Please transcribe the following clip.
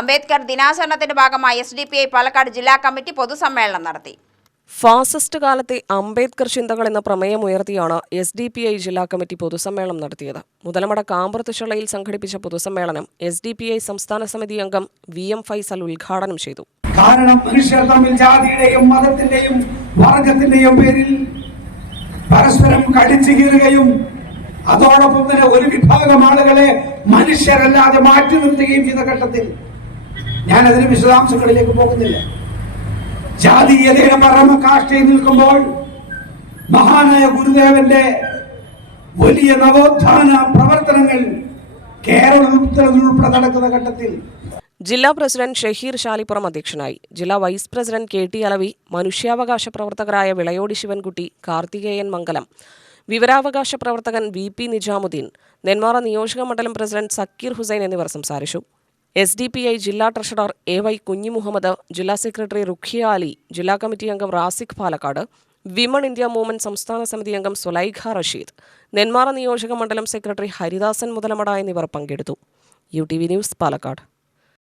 അംബേദ്കർ ദിനാചരണത്തിന്റെ ഭാഗമായി SDPI പാലക്കാട് ജില്ലാ കമ്മിറ്റി പൊതുസമ്മേളനം നടത്തി. ഫാസിസ്റ്റ് കാലത്തെ അംബേദ്കർ ചിന്തകൾ എന്ന പ്രമേയം ഉയർത്തിയാണ് SDPI ജില്ലാ കമ്മിറ്റി പൊതുസമ്മേളനം നടത്തിയത്. മുതലമട കാമ്പർത്തുശളയിൽ സംഘടിപ്പിച്ച പൊതുസമ്മേളനം SDPI സംസ്ഥാന സമിതി അംഗം VM ഫൈസൽ ഉദ്ഘാടനം ചെയ്തു. കാരണം മനുഷ്യർ തമ്മിൽ ജാതിയുടെയും മതത്തിന്റെയും വർഗത്തിന്റെയും പേരിൽ പരസ്പരം കടിച്ചു കീറുകയും അതോടൊപ്പം തന്നെ ഒരു വിഭാഗം ആളുകളെ മനുഷ്യരല്ലാതെ മാറ്റി നിർത്തുകയും ചെയ്ത ഘട്ടത്തിൽ ഞാൻ അതിന് വിശദാംശങ്ങളിലേക്ക് പോകുന്നില്ല. ജാതീയതയുടെ പരമകാഷ്ഠയിൽ നിൽക്കുമ്പോൾ മഹാനായ ഗുരുദേവന്റെ വലിയ നവോത്ഥാന പ്രവർത്തനങ്ങൾ കേരളത്തിൽ ഉൾപ്പെടെ നടക്കുന്ന ഘട്ടത്തിൽ ജില്ലാ പ്രസിഡന്റ് ഷഹീർ ഷാലിപ്പുറം അധ്യക്ഷനായി. ജില്ലാ വൈസ് പ്രസിഡന്റ് KT അലവി, മനുഷ്യാവകാശ പ്രവർത്തകരായ വിളയോടി ശിവൻകുട്ടി, കാർത്തികേയൻ മംഗലം, വിവരാവകാശ പ്രവർത്തകൻ VP നിജാമുദ്ദീൻ, നെന്മാറ നിയോജക മണ്ഡലം പ്രസിഡന്റ് സക്കീർ ഹുസൈൻ എന്നിവർ സംസാരിച്ചു. SDPI ജില്ലാ ട്രഷറർ AY കുഞ്ഞിമുഹമ്മദ്, ജില്ലാ സെക്രട്ടറി റുഖിയ അലി, ജില്ലാ കമ്മിറ്റി അംഗം Raziq Palakkad, women India movement സംസ്ഥാന സമിതി അംഗം സുലൈഖ റഷീദ്, നെന്മാറ നിയോജക മണ്ഡലം സെക്രട്ടറി ഹരിദാസൻ മുതലമട എന്നിവർ പങ്കെടുത്തു. UTV news Palakkad.